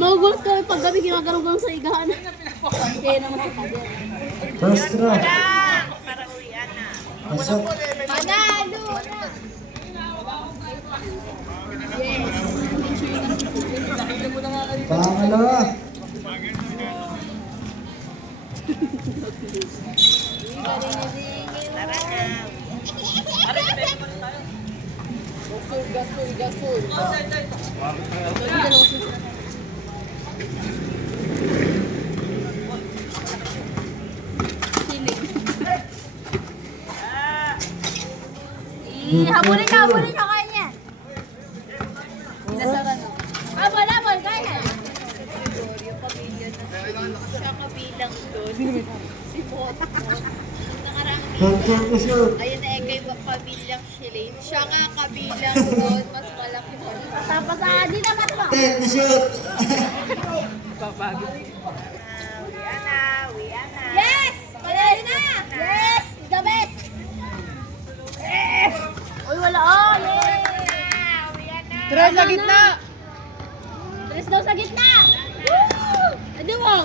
Magugulat ka pag gabi ginagano-gano sa igahan. Kaya naman sa kader. First draw. Para uwian na. Pasok. Panalo! Yes. Pangalawa. Tara na. Gasol. Habulin ka kanya. Inasaran mo. Habol, kaya. Gregorio, pamilya na siya kabilang doon. Si Moto. Nakarang Consent to shoot. ayun na kay pamilyang Shilane. Siya nga kabilang doon. Mas malaki mo. Tapos di naman mo. 10 to shoot. Uwian na. Yes! Panalo na! Yes! The best! Uy, wala. Oh, yes! Uwian na. Tres sa gitna! Tres daw sa gitna! Woo! Adi mo!